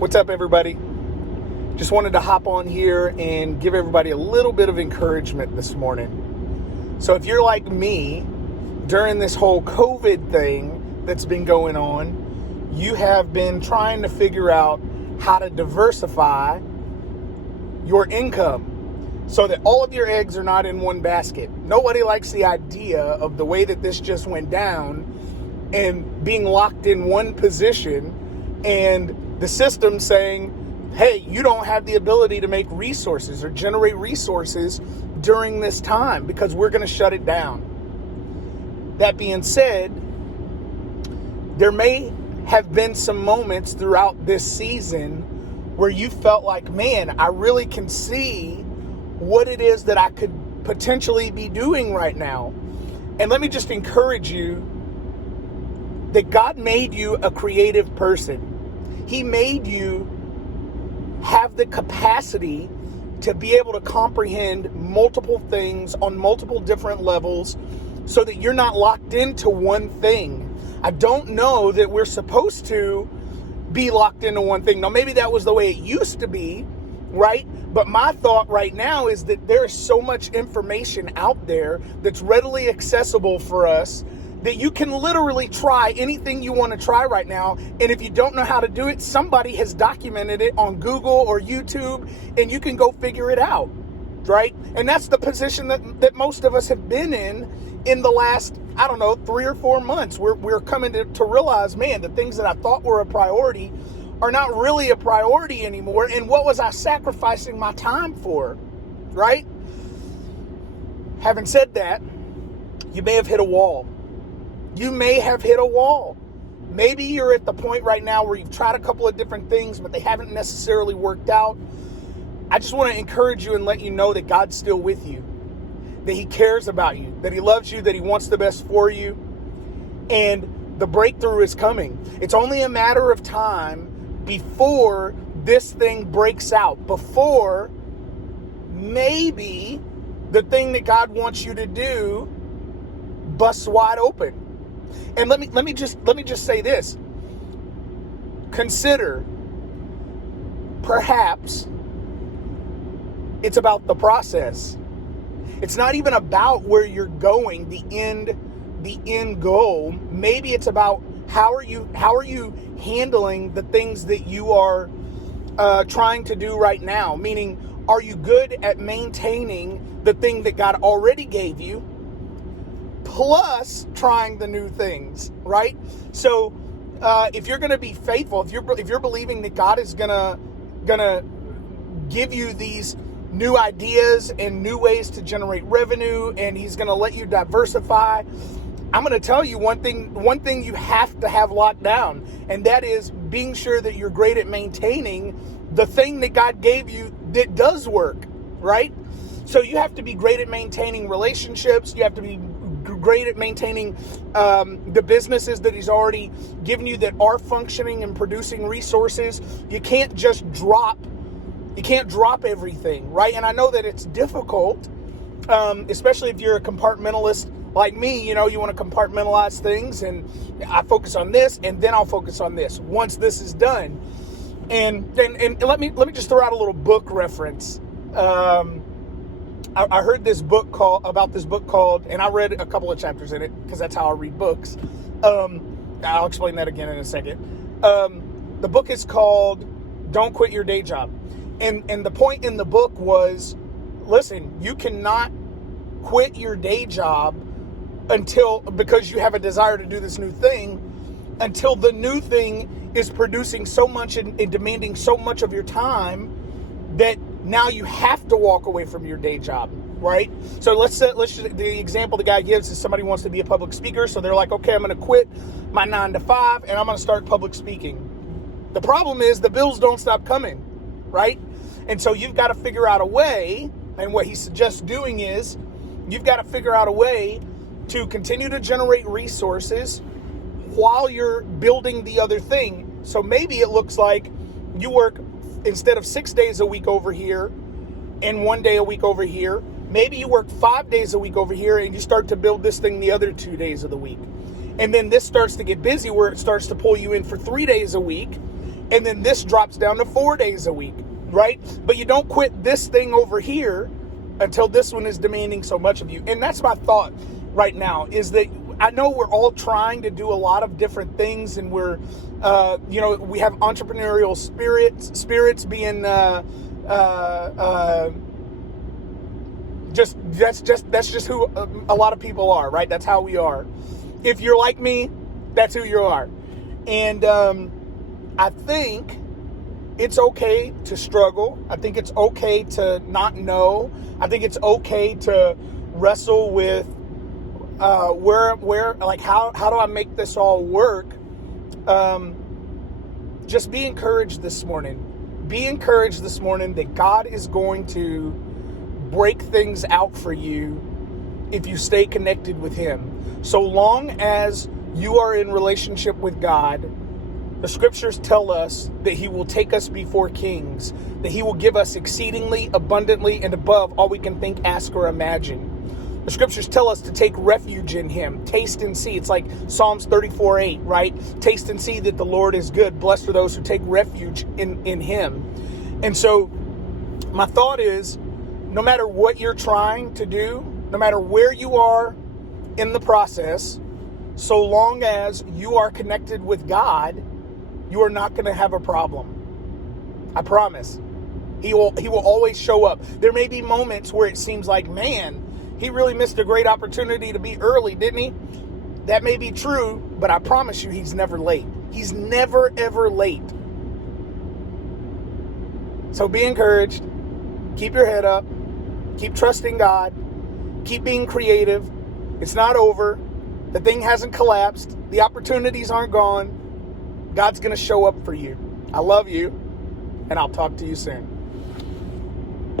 What's up, everybody? Just wanted to hop on here and give everybody a little bit of encouragement this morning. So if you're like me, during this whole COVID thing that's been going on, you have been trying to figure out how to diversify your income so that all of your eggs are not in one basket. Nobody likes the idea of the way that this just went down and being locked in one position and the system saying, hey, you don't have the ability to make resources or generate resources during this time because we're going to shut it down. That being said, there may have been some moments throughout this season where you felt like, man, I really can see what it is that I could potentially be doing right now. And let me just encourage you that God made you a creative person. He made you have the capacity to be able to comprehend multiple things on multiple different levels so that you're not locked into one thing. I don't know that we're supposed to be locked into one thing. Now, maybe that was the way it used to be, right? But my thought right now is that there is so much information out there that's readily accessible for us that you can literally try anything you want to try right now. And if you don't know how to do it, somebody has documented it on Google or YouTube, and you can go figure it out, right? And that's the position that most of us have been in the last, 3 or 4 months. We're coming to realize, man, the things that I thought were a priority are not really a priority anymore. And what was I sacrificing my time for, right? Having said that, you may have hit a wall. You may have hit a wall. Maybe you're at the point right now where you've tried a couple of different things, but they haven't necessarily worked out. I just want to encourage you and let you know that God's still with you, that He cares about you, that He loves you, that He wants the best for you, and the breakthrough is coming. It's only a matter of time before this thing breaks out, before maybe the thing that God wants you to do busts wide open. And let me just say this. Consider, perhaps it's about the process. It's not even about where you're going, the end goal. Maybe it's about how are you handling the things that you are trying to do right now? Meaning, are you good at maintaining the thing that God already gave you, plus trying the new things, right? So if you're going to be faithful, if you're believing that God is gonna give you these new ideas and new ways to generate revenue, and He's going to let you diversify, I'm going to tell you one thing you have to have locked down, and that is being sure that you're great at maintaining the thing that God gave you that does work, right? So you have to be great at maintaining relationships. You have to be great at maintaining the businesses that He's already given you that are functioning and producing resources. You can't just drop everything, right? And I know that it's difficult, especially if you're a compartmentalist like me. You want to compartmentalize things, and I focus on this, and then I'll focus on this once this is done. And let me just throw out a little book reference. I heard this book called, and I read a couple of chapters in it because that's how I read books. I'll explain that again in a second. The book is called Don't Quit Your Day Job. And the point in the book was, listen, you cannot quit your day job because you have a desire to do this new thing, until the new thing is producing so much and demanding so much of your time that now you have to walk away from your day job, right? So the example the guy gives is somebody wants to be a public speaker. So they're like, okay, I'm going to quit my 9 to 5 and I'm going to start public speaking. The problem is the bills don't stop coming, right? And so you've got to figure out a way, and what he suggests doing is you've got to figure out a way to continue to generate resources while you're building the other thing. So maybe it looks like you work, instead of 6 days a week over here and 1 day a week over here, maybe you work 5 days a week over here and you start to build this thing the other 2 days of the week. And then this starts to get busy where it starts to pull you in for 3 days a week. And then this drops down to 4 days a week, right? But you don't quit this thing over here until this one is demanding so much of you. And that's my thought right now, is that I know we're all trying to do a lot of different things, and we're, we have entrepreneurial spirits being, that's just who a lot of people are, right? That's how we are. If you're like me, that's who you are. And I think it's okay to struggle. I think it's okay to not know. I think it's okay to wrestle with how do I make this all work? Just be encouraged this morning. Be encouraged this morning that God is going to break things out for you if you stay connected with Him. So long as you are in relationship with God, the scriptures tell us that He will take us before kings, that He will give us exceedingly, abundantly, and above all we can think, ask, or imagine. The scriptures tell us to take refuge in Him. Taste and see. It's like Psalms 34:8, right? Taste and see that the Lord is good. Blessed are those who take refuge in Him. And so my thought is, no matter what you're trying to do, no matter where you are in the process, so long as you are connected with God, you are not going to have a problem. I promise. He will always show up. There may be moments where it seems like, man, he really missed a great opportunity to be early, didn't he? That may be true, but I promise you, He's never late. He's never, ever late. So be encouraged. Keep your head up. Keep trusting God. Keep being creative. It's not over. The thing hasn't collapsed. The opportunities aren't gone. God's going to show up for you. I love you, and I'll talk to you soon.